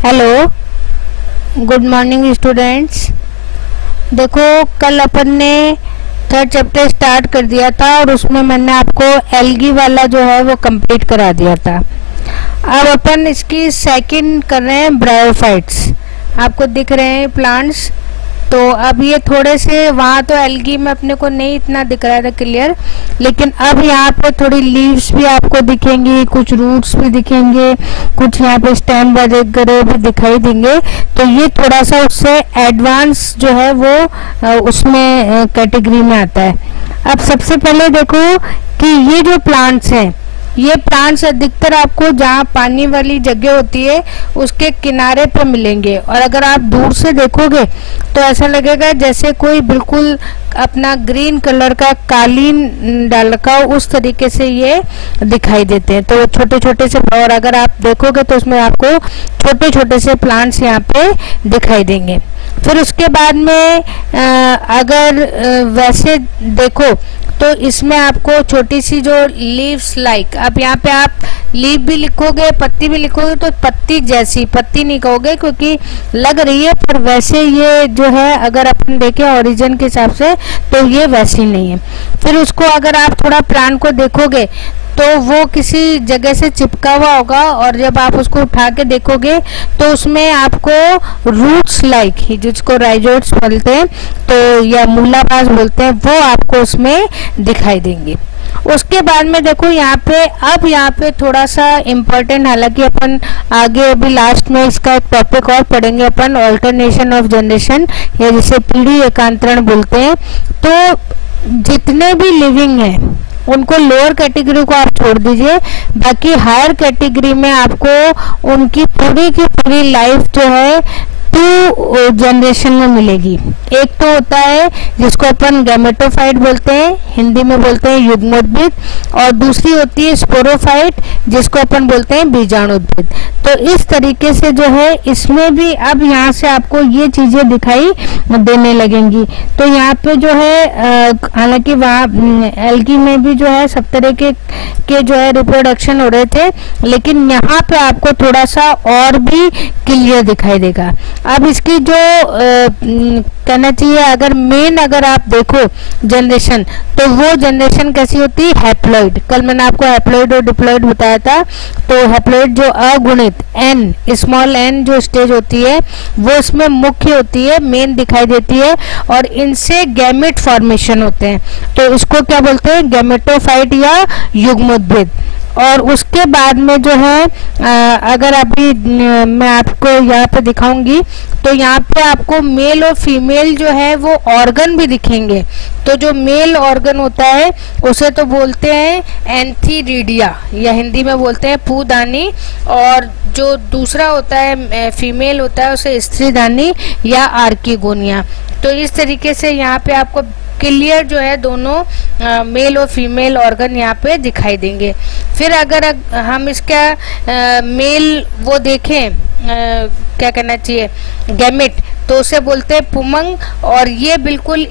Hello, good morning students. देखो, कल अपन ने थर्ड चैप्टर स्टार्ट कर दिया था और उसमें मैंने आपको एल्गी वाला जो है वो कंप्लीट करा दिया था। अब अपन इसकी सेकंड कर रहे हैं ब्रायोफाइट्स। आपको दिख रहे हैं प्लांट्स। तो अब ये थोड़े से, वहाँ तो एल्गी में अपने को नहीं इतना दिख रहा था क्लियर, लेकिन अब यहाँ पे थोड़ी लीव्स भी आपको दिखेंगी, कुछ रूट्स भी दिखेंगे, कुछ यहाँ पे स्टेम वगैरह भी दिखाई देंगे। तो ये थोड़ा सा उससे एडवांस जो है वो उसमें कैटेगरी में आता है। अब सबसे पहले देखो कि ये जो प्लांट्स हैं, ये प्लांट्स अधिकतर आपको जहाँ पानी वाली जगह होती है उसके किनारे पर मिलेंगे, और अगर आप दूर से देखोगे तो ऐसा लगेगा जैसे कोई बिल्कुल अपना ग्रीन कलर का कालीन डाल रखा हो, उस तरीके से ये दिखाई देते हैं। तो छोटे छोटे से, और अगर आप देखोगे तो उसमें आपको छोटे छोटे से प्लांट्स यहाँ पे दिखाई देंगे। फिर उसके बाद में अगर वैसे देखो तो इसमें आपको छोटी सी जो लीव्स लाइक, अब यहाँ पे आप लीव भी लिखोगे, पत्ती भी लिखोगे तो पत्ती जैसी, पत्ती नहीं कहोगे क्योंकि लग रही है, पर वैसे ये जो है अगर अपन देखें ओरिजिन के हिसाब से तो ये वैसी नहीं है। फिर उसको अगर आप थोड़ा प्लांट को देखोगे तो वो किसी जगह से चिपका हुआ होगा, और जब आप उसको उठा के देखोगे तो उसमें आपको रूट्स लाइक ही, जिसको राइजोइड्स बोलते हैं तो या मूलाबास बोलते हैं, वो आपको उसमें दिखाई देंगे। उसके बाद में देखो यहाँ पे, अब यहाँ पे थोड़ा सा इम्पोर्टेंट, हालांकि अपन आगे अभी लास्ट में इसका एक टॉपिक और पढ़ेंगे अपन, ऑल्टरनेशन ऑफ जनरेशन, या जिसे पीढ़ी एकांतरण बोलते हैं। तो जितने भी लिविंग हैं उनको लोअर कैटेगरी को आप छोड़ दीजिए, बाकी हायर कैटेगरी में आपको उनकी पूरी की पूरी लाइफ जो है 2 जनरेशन में मिलेगी। एक तो होता है जिसको अपन गैमेटोफाइट बोलते हैं, हिंदी में बोलते हैं युग्मोद्भिद, और दूसरी होती है स्पोरोफाइट जिसको अपन बोलते हैं बीजाणुद्भिद। तो इस तरीके से जो है इसमें भी अब यहाँ से आपको ये चीजें दिखाई देने लगेंगी। तो यहाँ पे जो है हालांकि वहाँ एल्गी में भी जो है सब तरह के जो है रिप्रोडक्शन हो रहे थे, लेकिन यहाँ पे आपको थोड़ा सा और भी क्लियर दिखाई देगा। अब इसकी जो कहना चाहिए, अगर मेन अगर आप देखो जनरेशन, तो वो जनरेशन कैसी होती है, हैप्लॉइड। कल मैंने आपको हैप्लॉइड और डिप्लॉइड बताया था। तो हैप्लॉइड जो अगुणित एन, स्मॉल एन जो स्टेज होती है वो इसमें मुख्य होती है, मेन दिखाई देती है, और इनसे गैमेट फॉर्मेशन होते हैं। तो इसको क्या बोलते हैं, गैमेटोफाइट या युग्मोद्भिद। और उसके बाद में जो है अगर अभी मैं आपको यहाँ पे दिखाऊंगी तो यहाँ पे आपको मेल और फीमेल जो है वो ऑर्गन भी दिखेंगे। तो जो मेल ऑर्गन होता है उसे तो बोलते हैं एंथीरिडिया, या हिंदी में बोलते हैं पूदानी, और जो दूसरा होता है फीमेल होता है उसे स्त्रीदानी या आर्किगोनिया। तो इस तरीके से यहाँ पे आपको क्लियर जो है दोनों मेल और फीमेल ऑर्गन यहाँ पे दिखाई देंगे। फिर अगर हम इसका मेल वो देखें, क्या कहना चाहिए, गैमेट, तो उसे बोलते हैं पुमंग, और ये बिल्कुल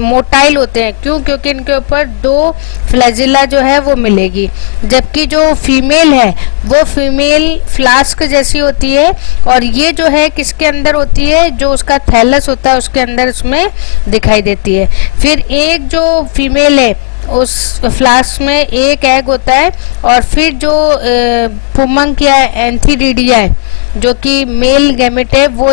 मोटाइल होते हैं। क्यों? क्योंकि इनके ऊपर 2 फ्लैजिला जो है वो मिलेगी, जबकि जो फीमेल है वो फीमेल फ्लास्क जैसी होती है, और ये जो है किसके अंदर होती है, जो उसका थैलस होता है उसके अंदर उसमें दिखाई देती है। फिर एक जो फीमेल है उस फ्लास्क में एक एग होता है, और फिर जो पुमंग या एंथीरिडिया है जो कि मेल गैमेट है वो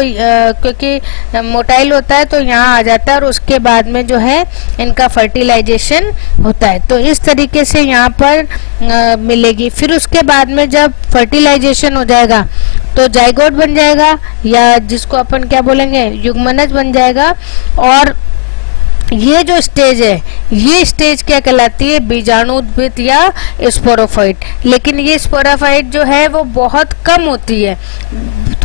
क्योंकि मोटाइल होता है तो यहाँ आ जाता है, और उसके बाद में जो है इनका फर्टिलाइजेशन होता है। तो इस तरीके से यहाँ पर मिलेगी। फिर उसके बाद में जब फर्टिलाइजेशन हो जाएगा तो जाइगोट बन जाएगा, या जिसको अपन क्या बोलेंगे, युग्मनज बन जाएगा। और ये जो स्टेज है, ये स्टेज क्या कहलाती है, बीजाणुद्भिद या स्पोरोफाइट। लेकिन ये स्पोरोफाइट जो है वो बहुत कम होती है,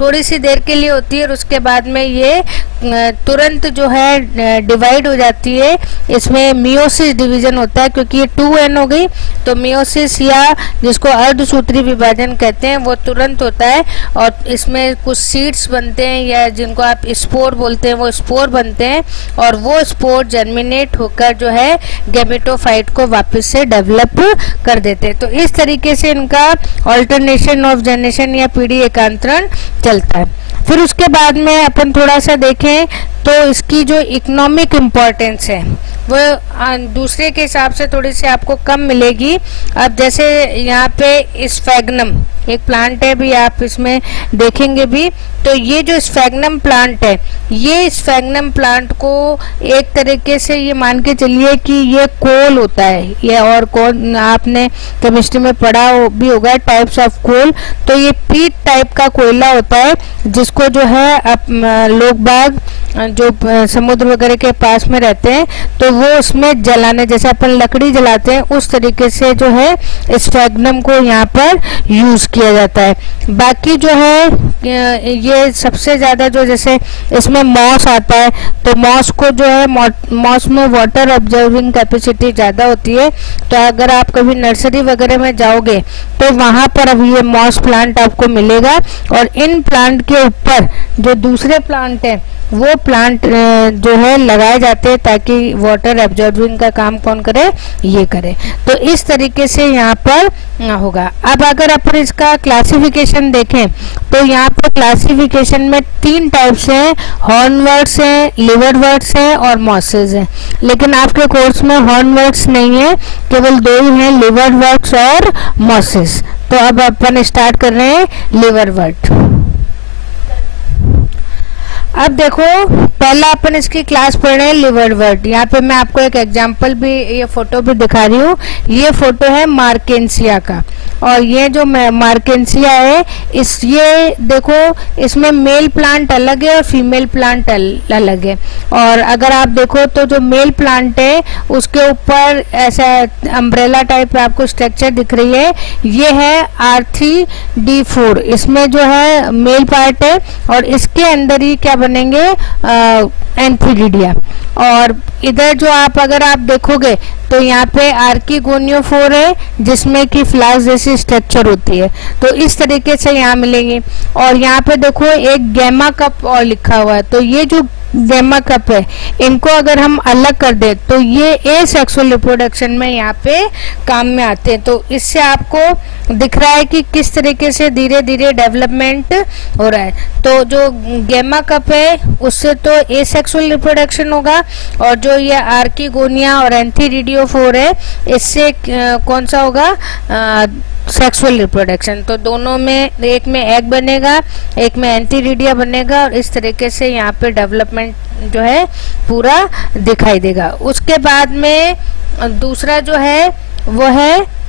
थोड़ी सी देर के लिए होती है और उसके बाद में ये तुरंत जो है डिवाइड हो जाती है। इसमें मियोसिस डिवीजन होता है, क्योंकि ये 2n हो गई तो मियोसिस या जिसको अर्धसूत्री विभाजन कहते हैं वो तुरंत होता है। और इसमें कुछ सीड्स बनते हैं या जिनको आप स्पोर बोलते हैं, वो स्पोर बनते हैं और वो स्पोर जर्मिनेट होकर जो है गैमेटोफाइट को वापस से डेवलप कर देते हैं। तो इस तरीके से इनका ऑल्टरनेशन ऑफ जनरेशन या पीढ़ी एकांतरण चलता है। फिर उसके बाद में अपन थोड़ा सा देखें तो इसकी जो इकोनॉमिक इम्पोर्टेंस है वो दूसरे के हिसाब से थोड़ी सी आपको कम मिलेगी। अब जैसे यहाँ पे स्फैग्नम एक प्लांट है भी, आप इसमें देखेंगे भी, तो ये जो स्फैग्नम प्लांट है, ये स्फैग्नम प्लांट को एक तरीके से ये मान के चलिए कि ये कोल होता है, ये और कोल आपने केमिस्ट्री में पढ़ा भी होगा टाइप्स ऑफ कोल। तो ये पीट टाइप का कोयला होता है जिसको जो है लोग बाग जो समुद्र वगैरह के पास में रहते हैं तो वो उसमें जलाने, जैसे अपन लकड़ी जलाते हैं उस तरीके से जो है स्फैग्नम को यहाँ पर यूज किया जाता है। बाकी जो है ये सबसे ज़्यादा जो जैसे इसमें मॉस आता है तो मॉस को जो है मॉस में वाटर ऑब्जर्विंग कैपेसिटी ज़्यादा होती है। तो अगर आप कभी नर्सरी वगैरह में जाओगे तो वहाँ पर अब ये मॉस प्लांट आपको मिलेगा और इन प्लांट के ऊपर जो दूसरे प्लांट हैं वो प्लांट जो है लगाए जाते हैं ताकि वाटर एब्जॉर्बिंग का काम कौन करे, ये करे। तो इस तरीके से यहाँ पर होगा। अब अगर अपन इसका क्लासिफिकेशन देखें तो यहाँ पर क्लासिफिकेशन में 3 टाइप्स हैं, हॉर्नवर्ट्स हैं, लिवरवर्ट्स हैं और मॉसेस हैं। लेकिन आपके कोर्स में हॉर्नवर्ट्स नहीं है, केवल 2 ही हैं, लिवरवर्ट्स और मॉसेस। तो अब अपन स्टार्ट कर रहे हैं लिवरवर्ट। अब देखो पहला अपन इसकी क्लास पढ़ रहे हैं लिवरवर्ट। यहाँ पे मैं आपको एक एग्जांपल भी, ये फोटो भी दिखा रही हूँ। ये फोटो है मार्केंसिया का और ये जो मार्केंसिया है ये देखो इसमें मेल प्लांट अलग है और फीमेल प्लांट अलग है। और अगर आप देखो तो जो मेल प्लांट है उसके ऊपर ऐसा अम्ब्रेला टाइप आपको स्ट्रक्चर दिख रही है, ये है R3D4। इसमें जो है मेल पार्ट है और इसके अंदर ही क्या बनेंगे, एंथीरिडिया। और इधर जो अगर आप देखोगे तो यहाँ पे आर्किगोनियोफोर है जिसमें कि फ्लावर्स जैसी स्ट्रक्चर होती है। तो इस तरीके से यहाँ मिलेंगे। और यहाँ पे देखो एक गैमा कप और लिखा हुआ है, तो ये जो गैमा कप है इनको अगर हम अलग कर दें तो ये एसेक्सुअल रिप्रोडक्शन में यहाँ पे काम में आते हैं। तो इससे आपको दिख रहा है कि किस तरीके से धीरे धीरे डेवलपमेंट हो रहा है। तो जो गैमा कप है उससे तो एसेक्सुअल रिप्रोडक्शन होगा और जो ये आर्किगोनिया और एंथीरिडियोफोर है इससे कौन सा होगा, सेक्सुअल रिप्रोडक्शन। तो दोनों में, एक में एग बनेगा, एक में एंथीरिडिया बनेगा और इस तरीके से यहाँ पे डेवलपमेंट जो है पूरा दिखाई देगा। उसके बाद में दूसरा जो है वो है,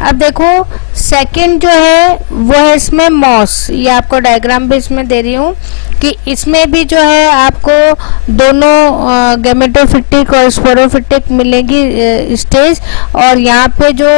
अब देखो सेकंड जो है वो है इसमें मॉस। ये आपको डायग्राम भी इसमें दे रही हूँ कि इसमें भी जो है आपको दोनों गैमेटोफिटिक और स्पोरोफिटिक मिलेगी स्टेज। और यहाँ पे जो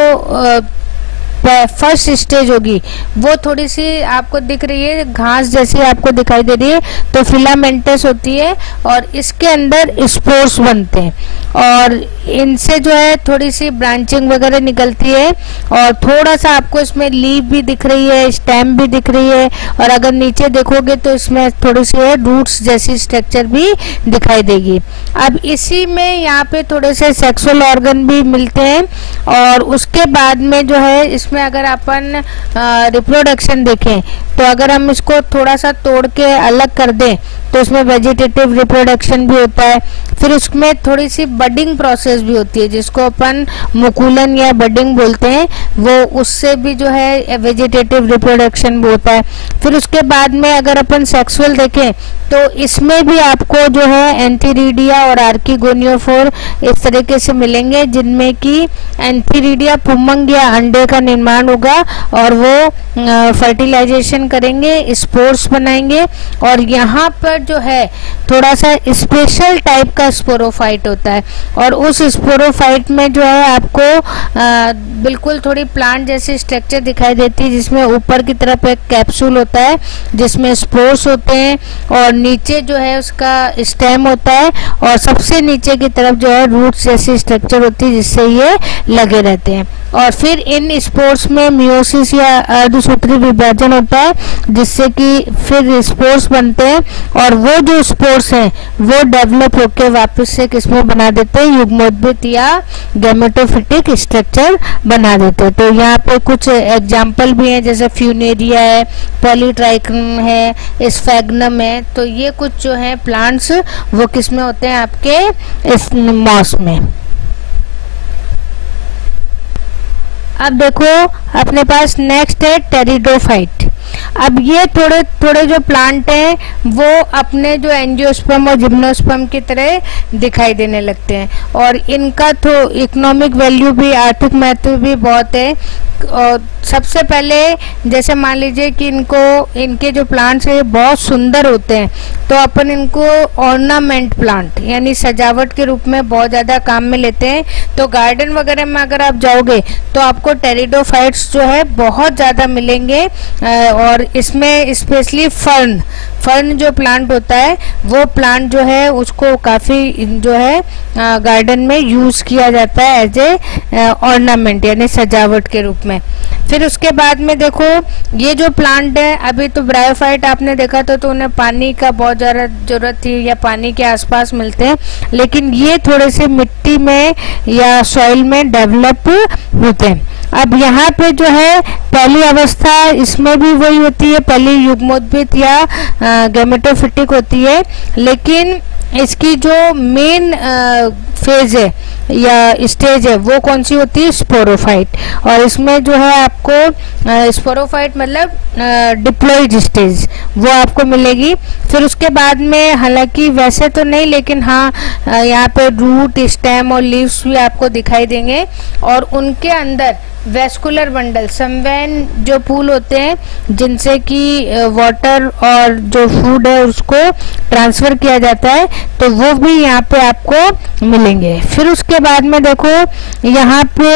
फर्स्ट स्टेज होगी वो थोड़ी सी आपको दिख रही है, घास जैसी आपको दिखाई दे रही है, तो फिलामेंटस होती है और इसके अंदर स्पोर्स बनते हैं और इनसे जो है थोड़ी सी ब्रांचिंग वगैरह निकलती है और थोड़ा सा आपको इसमें लीफ भी दिख रही है, स्टेम भी दिख रही है और अगर नीचे देखोगे तो इसमें थोड़ी सी रूट्स जैसी स्ट्रक्चर भी दिखाई देगी। अब इसी में यहाँ पे थोड़े से सेक्सुअल ऑर्गन भी मिलते हैं और उसके बाद में जो है इसमें अगर अपन रिप्रोडक्शन देखें तो अगर हम इसको थोड़ा सा तोड़ के अलग कर दें तो इसमें वेजिटेटिव रिप्रोडक्शन भी होता है। फिर उसमें थोड़ी सी बडिंग प्रोसेस भी होती है जिसको अपन मुकुलन या बडिंग बोलते हैं, वो उससे भी जो है वेजिटेटिव रिप्रोडक्शन भी होता है। फिर उसके बाद में अगर अपन सेक्सुअल देखें तो इसमें भी आपको जो है एंथीरिडिया और आर्किगोनियोफोर इस तरीके से मिलेंगे, जिनमें कि एंथीरिडिया पुमंग या अंडे का निर्माण होगा और वो फर्टिलाइजेशन करेंगे, स्पोर्स बनाएंगे। और यहाँ पर जो है थोड़ा सा स्पेशल टाइप का स्पोरोफाइट होता है, और उस स्पोरोफाइट में जो है आपको बिल्कुल थोड़ी प्लांट जैसी स्ट्रक्चर दिखाई देती है, जिसमें ऊपर की तरफ एक कैप्सूल होता है जिसमें स्पोर्स होते हैं, और नीचे जो है उसका स्टेम होता है, और सबसे नीचे की तरफ जो है रूट्स जैसी स्ट्रक्चर होती है जिससे ये लगे रहते हैं। और फिर इन स्पोर्स में मियोसिस या अर्धसूत्री विभाजन होता है, जिससे कि फिर स्पोर्स बनते हैं, और वो जो स्पोर्स हैं वो डेवलप होकर वापस से किसमें बना देते हैं, युग्मोद्भिद या गैमेटोफिटिक स्ट्रक्चर बना देते हैं। तो यहाँ पे कुछ एग्जाम्पल भी हैं, जैसे फ्यूनेरिया है, पॉलीट्राइकम है, स्फैग्नम है। तो ये कुछ जो है प्लांट्स वो किसमें होते हैं, आपके इस मॉस में। अब देखो अपने पास नेक्स्ट है टेरिडोफाइट। अब ये थोड़े थोड़े जो प्लांट हैं वो अपने जो एंजियोस्पर्म और जिम्नोस्पर्म की तरह दिखाई देने लगते हैं, और इनका तो इकोनॉमिक वैल्यू भी, आर्थिक महत्व भी बहुत है। और सबसे पहले जैसे मान लीजिए कि इनके जो प्लांट्स हैं बहुत सुंदर होते हैं, तो अपन इनको ऑर्नामेंट प्लांट यानी सजावट के रूप में बहुत ज़्यादा काम में लेते हैं। तो गार्डन वगैरह में अगर आप जाओगे तो आपको टेरिडोफाइट्स जो है बहुत ज़्यादा मिलेंगे, और इसमें स्पेशली फर्न जो प्लांट होता है वो प्लांट जो है उसको काफ़ी जो है गार्डन में यूज़ किया जाता है एज ए ऑर्नामेंट यानी सजावट के रूप में। फिर उसके बाद में देखो ये जो प्लांट है, अभी तो ब्रायोफाइट आपने देखा तो उन्हें पानी का बहुत ज़्यादा जरूरत थी या पानी के आसपास मिलते हैं, लेकिन ये थोड़े से मिट्टी में या सॉइल में डेवलप होते हैं। अब यहाँ पे जो है पहली अवस्था इसमें भी वही होती है, पहली युग्मोद्भिद या गैमेटोफिटिक होती है, लेकिन इसकी जो मेन फेज है या स्टेज है वो कौन सी होती है, स्पोरोफाइट। और इसमें जो है आपको स्पोरोफाइट मतलब डिप्लॉइड स्टेज वो आपको मिलेगी। फिर उसके बाद में हालांकि वैसे तो नहीं, लेकिन हाँ यहाँ पे रूट, स्टेम और लीव्स भी आपको दिखाई देंगे, और उनके अंदर वेस्कुलर बंडल, संवहन जो पूल होते हैं जिनसे कि वाटर और जो फूड है उसको ट्रांसफर किया जाता है, तो वो भी यहाँ पे आपको मिलेंगे। फिर उसके बाद में देखो यहाँ पे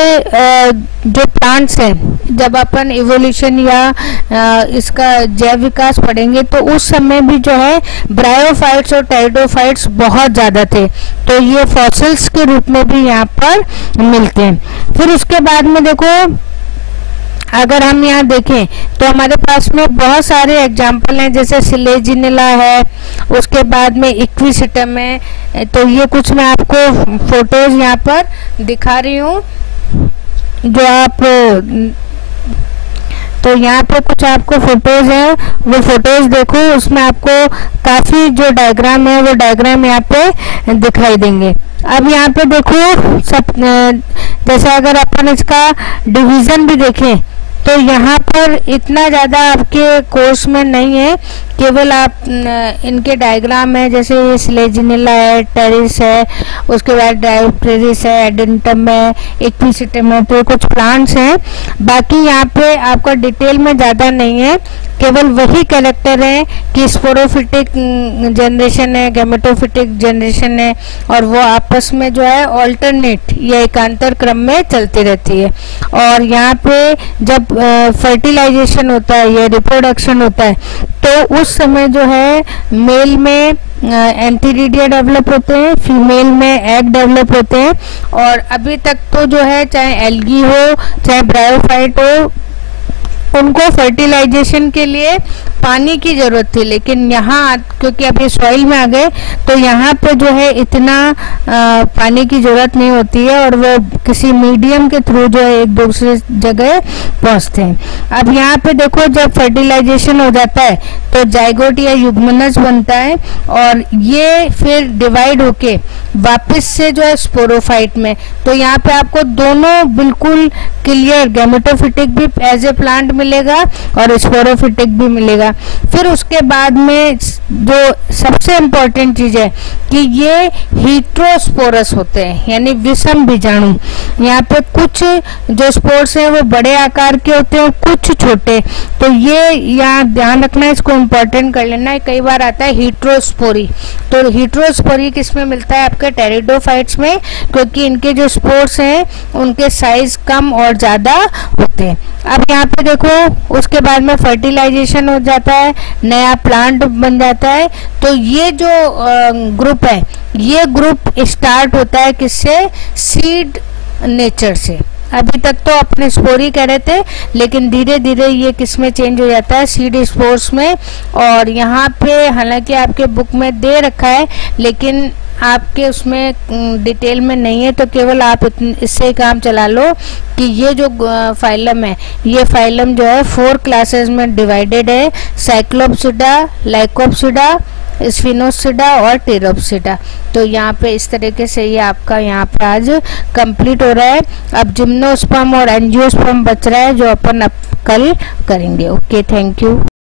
जो प्लांट्स हैं, जब अपन इवोल्यूशन या इसका जैव विकास पढ़ेंगे तो उस समय भी जो है ब्रायोफाइट्स और टेरिडोफाइट्स बहुत ज़्यादा थे, तो ये फॉसिल्स के रूप में भी यहाँ पर मिलते हैं। फिर उसके बाद में देखो अगर हम यहाँ देखें तो हमारे पास में बहुत सारे एग्जाम्पल हैं, जैसे सिलेजिनेला है, उसके बाद में इक्विसिटम है। तो ये कुछ मैं आपको फोटोज यहाँ पर दिखा रही हूँ, जो आप तो यहाँ पे कुछ आपको फोटोज हैं, वो फोटोज देखो, उसमें आपको काफ़ी जो डायग्राम है वो डायग्राम यहाँ पे दिखाई देंगे। अब यहाँ पे देखो सब जैसे अगर अपन इसका डिवीज़न भी देखें तो यहाँ पर इतना ज़्यादा आपके कोर्स में नहीं है, केवल आप इनके डायग्राम है, जैसे ये स्लेजिनेला है, टेरिस है, उसके बाद डायोप्टेरिस है, एडेंटम है, इक्विसिटम है, तो कुछ प्लांट्स हैं। बाकी यहाँ पे आपका डिटेल में ज़्यादा नहीं है, केवल वही कैरेक्टर है कि स्पोरोफिटिक जनरेशन है, गैमेटोफिटिक जनरेशन है, और वो आपस में जो है ऑल्टरनेट या एकांतर क्रम में चलती रहती है। और यहाँ पे जब फर्टिलाइजेशन होता है या रिप्रोडक्शन होता है तो उस समय जो है मेल में एंटीरिडिया डेवलप होते हैं, फीमेल में एग डेवलप होते हैं। और अभी तक तो जो है चाहे एल्गी हो चाहे ब्रायोफाइट हो, उनको फर्टिलाइजेशन के लिए पानी की ज़रूरत थी, लेकिन यहाँ क्योंकि अब ये सॉइल में आ गए तो यहाँ पे जो है इतना पानी की ज़रूरत नहीं होती है, और वो किसी मीडियम के थ्रू जो है एक दूसरे जगह पहुँचते हैं। अब यहाँ पे देखो जब फर्टिलाइजेशन हो जाता है तो जाइगोट या युग्मनज बनता है, और ये फिर डिवाइड होके वापस से जो है स्पोरोफाइट में। तो यहाँ पे आपको दोनों बिल्कुल क्लियर, गैमेटोफिटिक भी एज ए प्लांट मिलेगा और स्पोरोफिटिक भी मिलेगा। गया। फिर उसके बाद में जो सबसे इम्पोर्टेंट चीज़ है कि ये हीट्रोस्पोरस होते हैं, यानी विषम बीजाणु। यहाँ पे कुछ जो स्पोर्स हैं वो बड़े आकार के होते हैं और कुछ छोटे। तो ये यहाँ ध्यान रखना है, इसको इम्पोर्टेंट कर लेना है। कई बार आता है हीट्रोस्पोरी, तो हीट्रोस्पोरी किसमें मिलता है? आपके टेरिडोफाइट्स में, क्योंकि इनके जो स्पोर्स हैं उनके साइज कम और ज़्यादा होते हैं। अब यहाँ पे देखो उसके बाद में फर्टिलाइजेशन हो जाता है, नया प्लांट बन जाता है। तो ये जो ग्रुप है, ये ग्रुप स्टार्ट होता है किससे? सीड नेचर से। अभी तक तो अपने स्पोरी कह रहे थे, लेकिन धीरे धीरे ये किस में चेंज हो जाता है? सीड स्पोर्स में। और यहाँ पे हालांकि आपके बुक में दे रखा है, लेकिन आपके उसमें डिटेल में नहीं है, तो केवल आप इससे काम चला लो कि ये जो फाइलम है, ये फाइलम जो है 4 क्लासेस में डिवाइडेड है: साइक्लोप्सिडा, लाइकोप्सिडा, स्फिनोसिडा और टेरोप्सिडा। तो यहाँ पे इस तरीके से ये आपका यहाँ पे आज कंप्लीट हो रहा है। अब जिम्नोस्पर्म और एंजियोस्पर्म बच रहा है, जो अपन अब कल करेंगे। Okay, thank you.